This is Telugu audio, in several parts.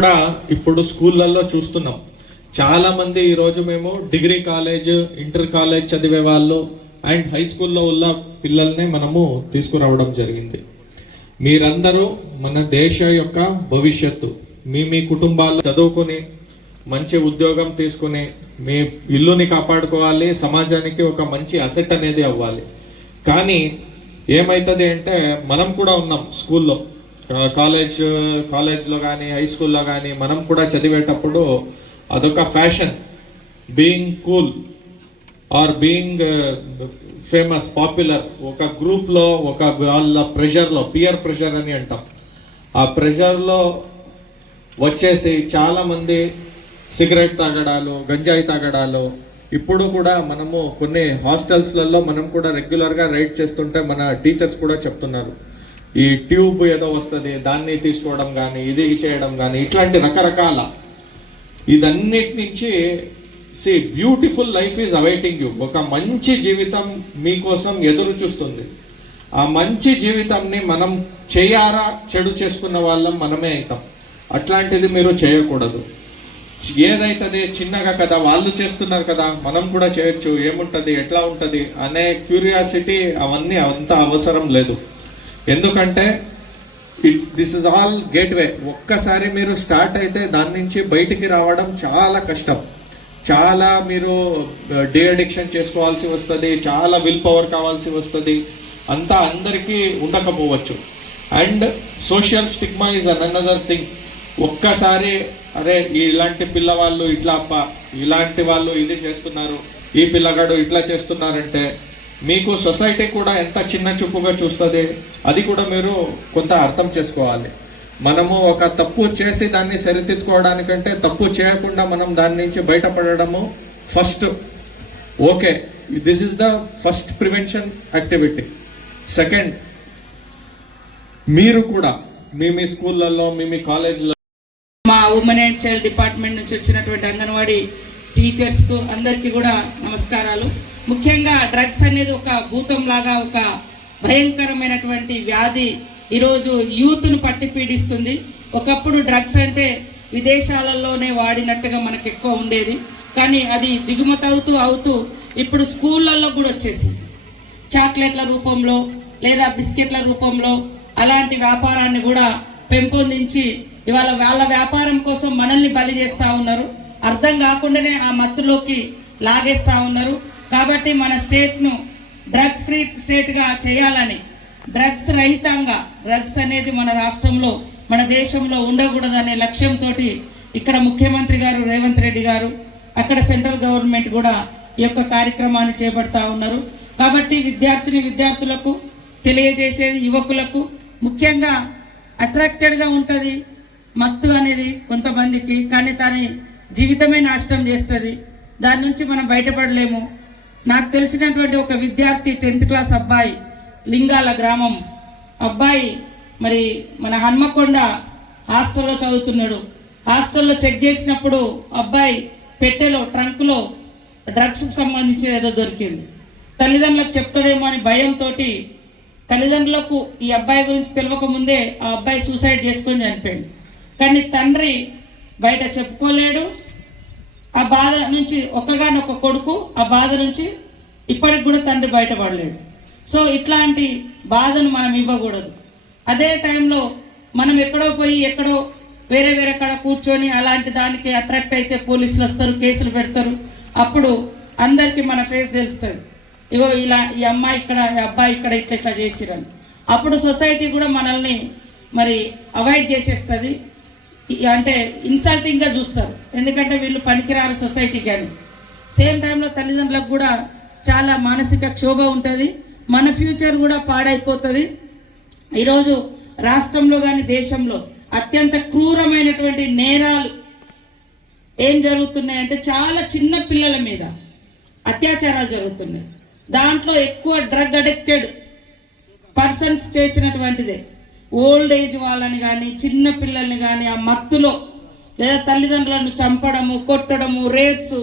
కూడా ఇప్పుడు స్కూళ్ళల్లో చూస్తున్నాం. చాలా మంది ఈరోజు మేము డిగ్రీ కాలేజ్, ఇంటర్ కాలేజ్ చదివే వాళ్ళు అండ్ హై స్కూల్లో ఉన్న పిల్లల్ని మనము తీసుకురావడం జరిగింది. మీరందరూ మన దేశ యొక్క భవిష్యత్తు. మీ కుటుంబాలు చదువుకుని మంచి ఉద్యోగం తీసుకుని మీ ఇల్లుని కాపాడుకోవాలి, సమాజానికి ఒక మంచి అసెట్ అనేది అవ్వాలి. కానీ ఏమవుతుంది అంటే మనం కూడా ఉన్నాం స్కూల్లో, కాలేజ్లో కానీ హై స్కూల్లో కానీ మనం కూడా చదివేటప్పుడు అదొక fashion, being cool or being famous, popular. ఒక గ్రూప్లో ఒక వాళ్ళ ప్రెషర్లో, పియర్ ప్రెషర్ అని అంటాం, ఆ ప్రెషర్లో వచ్చేసి చాలామంది సిగరెట్ తాగడాలు, గంజాయి తాగడాలు. ఇప్పుడు కూడా మనము కొన్ని హాస్టల్స్లలో మనం కూడా రెగ్యులర్గా రైడ్ చేస్తుంటే మన టీచర్స్ కూడా చెప్తున్నారు, ఈ ట్యూబ్ ఏదో వస్తుంది దాన్ని తీసుకోవడం కానీ, ఇది చేయడం కానీ, ఇట్లాంటి రకరకాల ఇదన్నిటి నుంచి beautiful life is awaiting you. ఒక మంచి జీవితం మీకోసం ఎదురు చూస్తుంది. ఆ మంచి జీవితంని మనం చేయారా చెడు చేసుకున్న వాళ్ళం మనమే అవుతాం. అట్లాంటిది మీరు చేయకూడదు. ఏదైతుంది చిన్నగా కదా, వాళ్ళు చేస్తున్నారు కదా మనం కూడా చేయొచ్చు, ఏముంటుంది, ఎట్లా ఉంటుంది అనే క్యూరియాసిటీ అవన్నీ అంత అవసరం లేదు. ఎందుకంటే దిస్ ఇస్ ఆల్ గేట్వే. ఒక్కసారి మీరు స్టార్ట్ అయితే దాని నుంచి బయటికి రావడం చాలా కష్టం. చాలా మీరు డే అడిక్షన్ చేసుకోవాల్సి వస్తుంది, చాలా విల్ పవర్ కావాల్సి వస్తుంది. అంతా అందరికీ ఉండకపోవచ్చు. And social stigma is another thing. ఒక్కసారి అరే ఇలాంటి పిల్లవాళ్ళు ఇట్లా, ఇలాంటి వాళ్ళు ఇది చేస్తున్నారు, ఈ పిల్లగాడు ఇట్లా చేస్తున్నారంటే మీకు సొసైటీ కూడా ఎంత చిన్న చూపుగా చూస్తుంది, అది కూడా మీరు కొంత అర్థం చేసుకోవాలి. మనము ఒక తప్పు చేసి దాన్ని సరిదిద్దుకోవడానికంటే తప్పు చేయకుండా మనం దాని నుంచి బయటపడము first. Okay, this is the first prevention activity. Second, మీరు కూడా మీ స్కూళ్ళల్లో, మీ కాలేజీలో, మా ఉమెన్ అండ్ చైల్డ్ డిపార్ట్మెంట్ నుంచి వచ్చినటువంటి అంగన్వాడీ టీచర్స్కు అందరికీ కూడా నమస్కారాలు. ముఖ్యంగా డ్రగ్స్ అనేది ఒక భూతం లాగా, ఒక భయంకరమైనటువంటి వ్యాధి ఈరోజు యూత్ను పట్టి పీడిస్తుంది. ఒకప్పుడు డ్రగ్స్ అంటే విదేశాలలోనే వాడినట్టుగా మనకు ఎక్కువ ఉండేది, కానీ అది దిగుమతి అవుతూ ఇప్పుడు స్కూళ్ళల్లో కూడా వచ్చేసింది. చాక్లెట్ల రూపంలో లేదా బిస్కెట్ల రూపంలో అలాంటి వ్యాపారాన్ని కూడా పెంపొందించి ఇవాళ వాళ్ళ వ్యాపారం కోసం మనల్ని బలి చేస్తూ ఉన్నారు. అర్థం కాకుండానే ఆ మత్తులోకి లాగేస్తూ ఉన్నారు. కాబట్టి మన స్టేట్ను డ్రగ్స్ ఫ్రీ స్టేట్గా చేయాలని, డ్రగ్స్ రహితంగా, డ్రగ్స్ అనేది మన రాష్ట్రంలో, మన దేశంలో ఉండకూడదనే లక్ష్యంతో ఇక్కడ ముఖ్యమంత్రి గారు రేవంత్ రెడ్డి గారు, అక్కడ సెంట్రల్ గవర్నమెంట్ కూడా ఈ యొక్క కార్యక్రమాన్ని చేపడతా ఉన్నారు. కాబట్టి విద్యార్థులకు తెలియజేసేది, యువకులకు ముఖ్యంగా అట్రాక్టెడ్గా ఉంటుంది మత్తు అనేది కొంతమందికి, కానీ దాని జీవితమే నాశనం చేస్తుంది. దాని నుంచి మనం బయటపడలేము. నాకు తెలిసినటువంటి ఒక విద్యార్థి 10th క్లాస్ అబ్బాయి, లింగాల గ్రామం అబ్బాయి, మరి మన హన్మకొండ హాస్టల్లో చదువుతున్నాడు. హాస్టల్లో చెక్ చేసినప్పుడు అబ్బాయి పెట్టెలో, ట్రంక్లో డ్రగ్స్కి సంబంధించి ఏదో దొరికింది. తల్లిదండ్రులకు చెప్తాడేమో అని భయంతో తల్లిదండ్రులకు ఈ అబ్బాయి గురించి తెలియక ముందే ఆ అబ్బాయి సూసైడ్ చేసుకొని చనిపోయాడు. కానీ తండ్రి బయట చెప్పుకోలేడు. ఆ బాధ నుంచి, ఒక్కగానొక్క కొడుకు, ఆ బాధ నుంచి ఇప్పటికి కూడా తండ్రి బయటపడలేడు. సో ఇట్లాంటి బాధను మనం ఇవ్వకూడదు. అదే టైంలో మనం ఎక్కడో వేరే కాడ కూర్చొని అలాంటి దానికి అట్రాక్ట్ అయితే పోలీసులు వస్తారు, కేసులు పెడతారు. అప్పుడు అందరికీ మన ఫేస్ తెలుస్తుంది, ఇగో ఇలా ఈ అమ్మాయి ఇక్కడ, ఈ అబ్బాయి ఇక్కడ ఇట్లా చేసిరని. అప్పుడు సొసైటీ కూడా మనల్ని మరి అవాయిడ్ చేసేస్తుంది, అంటే ఇన్సల్టింగ్గా చూస్తారు. ఎందుకంటే వీళ్ళు పనికిరారు సొసైటీకి అని. సేమ్ టైంలో తల్లిదండ్రులకు కూడా చాలా మానసిక క్షోభ ఉంటుంది, మన ఫ్యూచర్ కూడా పాడైపోతుంది. ఈరోజు రాష్ట్రంలో కానీ దేశంలో అత్యంత క్రూరమైనటువంటి నేరాలు ఏం జరుగుతున్నాయంటే చాలా చిన్న పిల్లల మీద అత్యాచారాలు జరుగుతున్నాయి. దాంట్లో ఎక్కువ డ్రగ్ అడిక్టెడ్ పర్సన్స్ చేసినటువంటిదే. ఓల్డ్ ఏజ్ వాళ్ళని కానీ, చిన్న పిల్లల్ని కానీ ఆ మత్తులో, లేదా తల్లిదండ్రులను చంపడము, కొట్టడము, రేప్స్,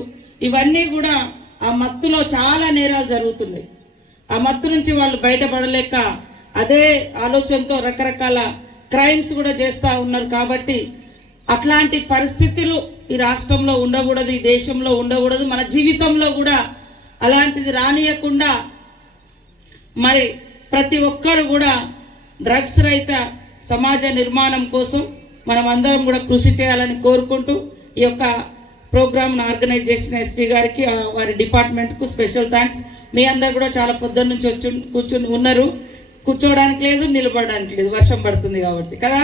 ఇవన్నీ కూడా ఆ మత్తులో చాలా నేరాలు జరుగుతున్నాయి. ఆ మత్తు నుంచి వాళ్ళు బయటపడలేక అదే ఆలోచనతో రకరకాల క్రైమ్స్ కూడా చేస్తూ ఉన్నారు. కాబట్టి అట్లాంటి పరిస్థితులు ఈ రాష్ట్రంలో ఉండకూడదు, ఈ దేశంలో ఉండకూడదు, మన జీవితంలో కూడా అలాంటిది రానియకుండా మరి ప్రతి ఒక్కరు కూడా డ్రగ్స్ రహిత సమాజ నిర్మాణం కోసం మనం అందరం కూడా కృషి చేయాలని కోరుకుంటూ ఈ యొక్క ప్రోగ్రామ్ను ఆర్గనైజ్ చేసిన ఎస్పీ గారికి వారి డిపార్ట్మెంట్కు స్పెషల్ థ్యాంక్స్. మీ అందరు కూడా చాలా పొద్దున్న నుంచి కూర్చుని ఉన్నారు. కూర్చోవడానికి లేదు, నిలబడడానికి లేదు, వర్షం పడుతుంది కాబట్టి కదా.